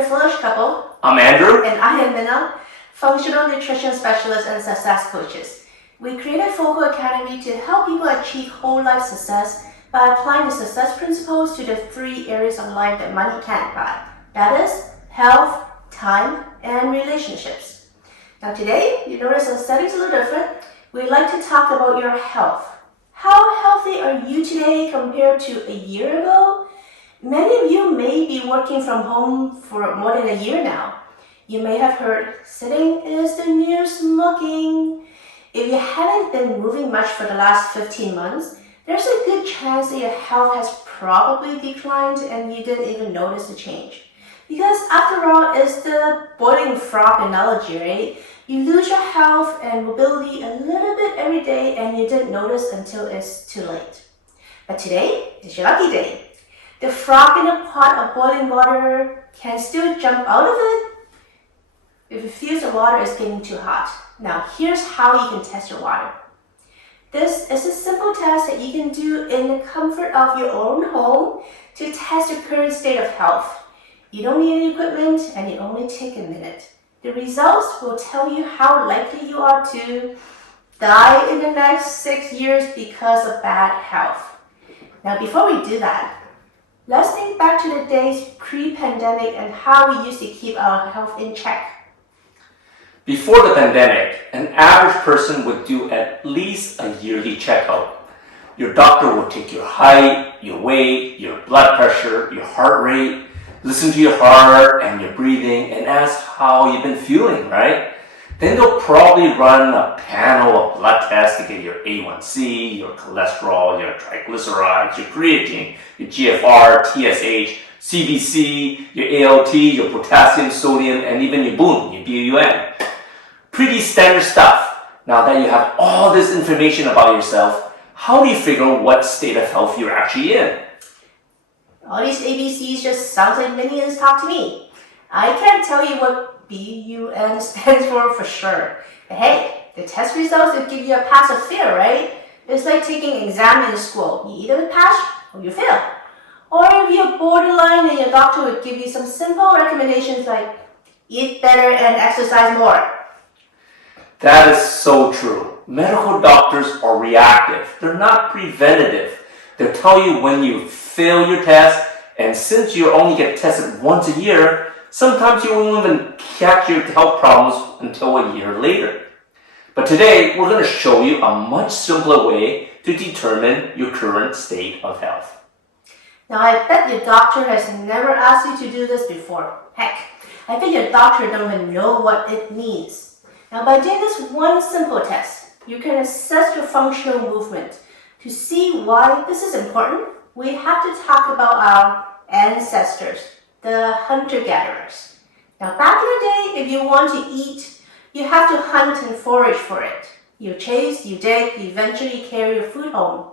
a foolish couple. I'm Andrew. And I am Minna, functional nutrition specialist and success coaches. We created Foco Academy to help people achieve whole life success by applying the success principles to the 3 areas of life that money can't buy. That is health, time, and relationships. Now today, you notice our setting's a little different. We'd like to talk about your health. How healthy are you today compared to a year ago? Many of you may be working from home for more than a year now. You may have heard, sitting is the new smoking. If you haven't been moving much for the last 15 months, there's a good chance that your health has probably declined and you didn't even notice the change. Because after all, it's the boiling frog analogy, right? You lose your health and mobility a little bit every day and you didn't notice until it's too late. But today is your lucky day. The frog in a pot of boiling water can still jump out of it if it feels the water is getting too hot. Now, here's how you can test your water. This is a simple test that you can do in the comfort of your own home to test your current state of health. You don't need any equipment and it only takes a minute. The results will tell you how likely you are to die in the next 6 years because of bad health. Now, before we do that, let's think back to the days pre-pandemic and how we used to keep our health in check. Before the pandemic, an average person would do at least a yearly checkup. Your doctor will take your height, your weight, your blood pressure, your heart rate, listen to your heart and your breathing, and ask how you've been feeling, right? Then they'll probably run a panel of blood tests to get your A1C, your cholesterol, your triglycerides, your creatine, your GFR, TSH, CBC, your ALT, your potassium, sodium, and even your BUN, your BUN. Pretty standard stuff. Now that you have all this information about yourself, how do you figure what state of health you're actually in? All these ABCs just sounds like minions talk to me. I can't tell you what BUN stands for sure. But hey, the test results will give you a pass or fail, right? It's like taking an exam in school. You either pass or you fail. Or if you're borderline, then your doctor would give you some simple recommendations like eat better and exercise more. That is so true. Medical doctors are reactive. They're not preventative. They'll tell you when you fail your test, and since you only get tested once a year, sometimes you won't even catch your health problems until a year later. But today, we're going to show you a much simpler way to determine your current state of health. Now, I bet your doctor has never asked you to do this before. Heck, I bet your doctor don't even know what it means. Now, by doing this one simple test, you can assess your functional movement. To see why this is important, we have to talk about our ancestors, the hunter-gatherers. Now, back in the day, if you want to eat, you have to hunt and forage for it. You chase, you dig, you eventually carry your food home.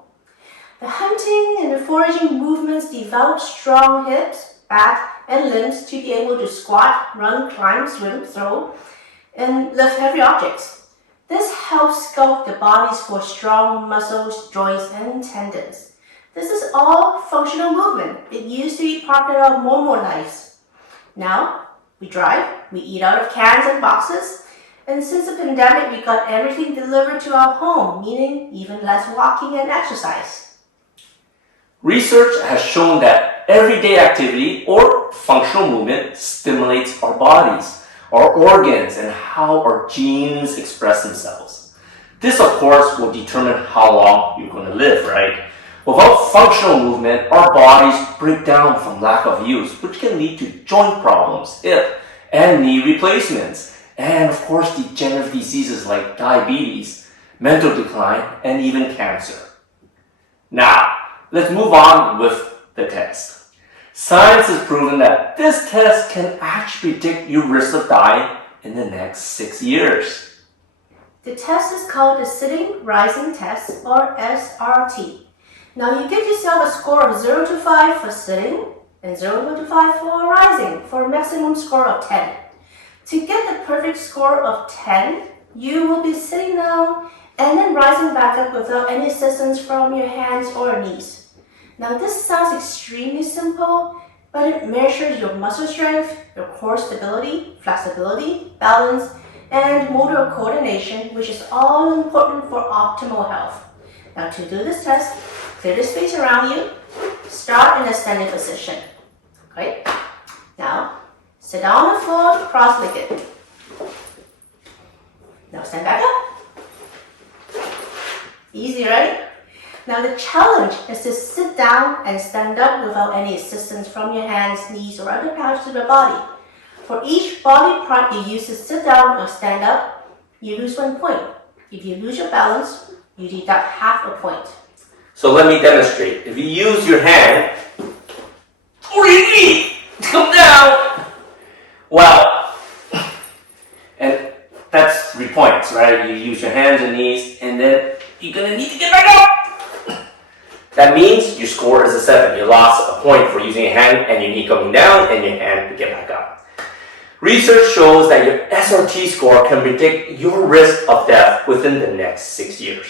The hunting and the foraging movements develop strong hips, back, and limbs to be able to squat, run, climb, swim, throw, and lift heavy objects. This helps sculpt the bodies for strong muscles, joints, and tendons. This is all functional movement. It used to be part of our Momo lives. Now, we drive, we eat out of cans and boxes, and since the pandemic, we got everything delivered to our home, meaning even less walking and exercise. Research has shown that everyday activity or functional movement stimulates our bodies, our organs, and how our genes express themselves. This, of course, will determine how long you're going to live, right? Without functional movement, our bodies break down from lack of use, which can lead to joint problems, hip and knee replacements, and of course, degenerative diseases like diabetes, mental decline, and even cancer. Now, let's move on with the test. Science has proven that this test can actually predict your risk of dying in the next 6 years. The test is called the Sitting Rising Test, or SRT. Now you give yourself a score of 0 to 5 for sitting and 0 to 5 for rising for a maximum score of 10. To get the perfect score of 10, you will be sitting down and then rising back up without any assistance from your hands or knees. Now this sounds extremely simple, but it measures your muscle strength, your core stability, flexibility, balance, and motor coordination, which is all important for optimal health. Now to do this test, clear the space around you, start in a standing position. Okay? Now, sit down on the floor, cross-legged. Now stand back up. Easy, right? Now the challenge is to sit down and stand up without any assistance from your hands, knees, or other parts of the body. For each body part you use to sit down or stand up, you lose 1 point. If you lose your balance, you deduct half a point. So let me demonstrate. If you use your hand or your knee to come down, well, and that's 3 points, right? You use your hands and knees, and then you're gonna need to get back up. That means your score is a 7. You lost a point for using your hand and your knee coming down and your hand to get back up. Research shows that your SRT score can predict your risk of death within the next 6 years.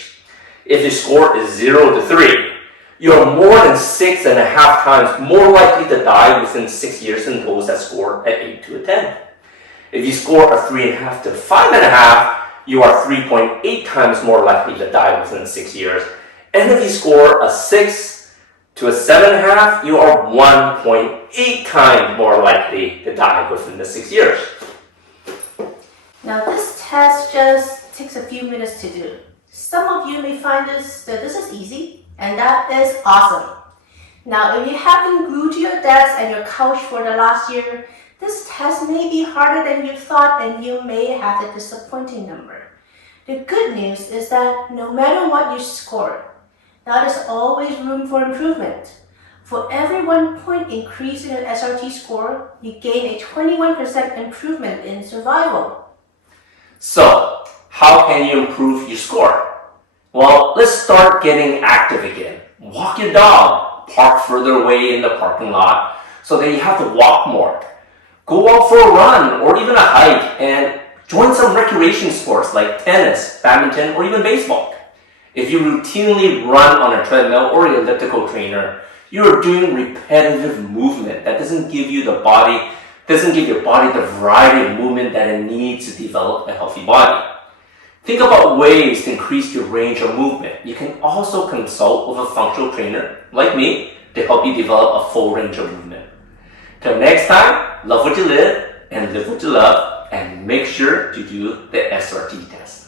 If your score is 0 to 3, you are more than 6.5 times more likely to die within 6 years than those that score at 8 to a 10. If you score a 3.5 to 5.5, you are 3.8 times more likely to die within 6 years. And if you score a 6 to a 7.5, you are 1.8 times more likely to die within the 6 years. Now this test just takes a few minutes to do. Some of you may find this is easy, and that is awesome. Now if you have been glued to your desk and your couch for the last year, this test may be harder than you thought and you may have a disappointing number. The good news is that no matter what you score, there is always room for improvement. For every 1 point increase in your SRT score, you gain a 21% improvement in survival. So, how can you improve your score? Well, let's start getting active again. Walk your dog, park further away in the parking lot so that you have to walk more. Go out for a run or even a hike and join some recreation sports like tennis, badminton, or even baseball. If you routinely run on a treadmill or an elliptical trainer, you are doing repetitive movement that doesn't give your body the variety of movement that it needs to develop a healthy body. Think about ways to increase your range of movement. You can also consult with a functional trainer like me to help you develop a full range of movement. Till next time, love what you live and live what you love, and make sure to do the SRT test.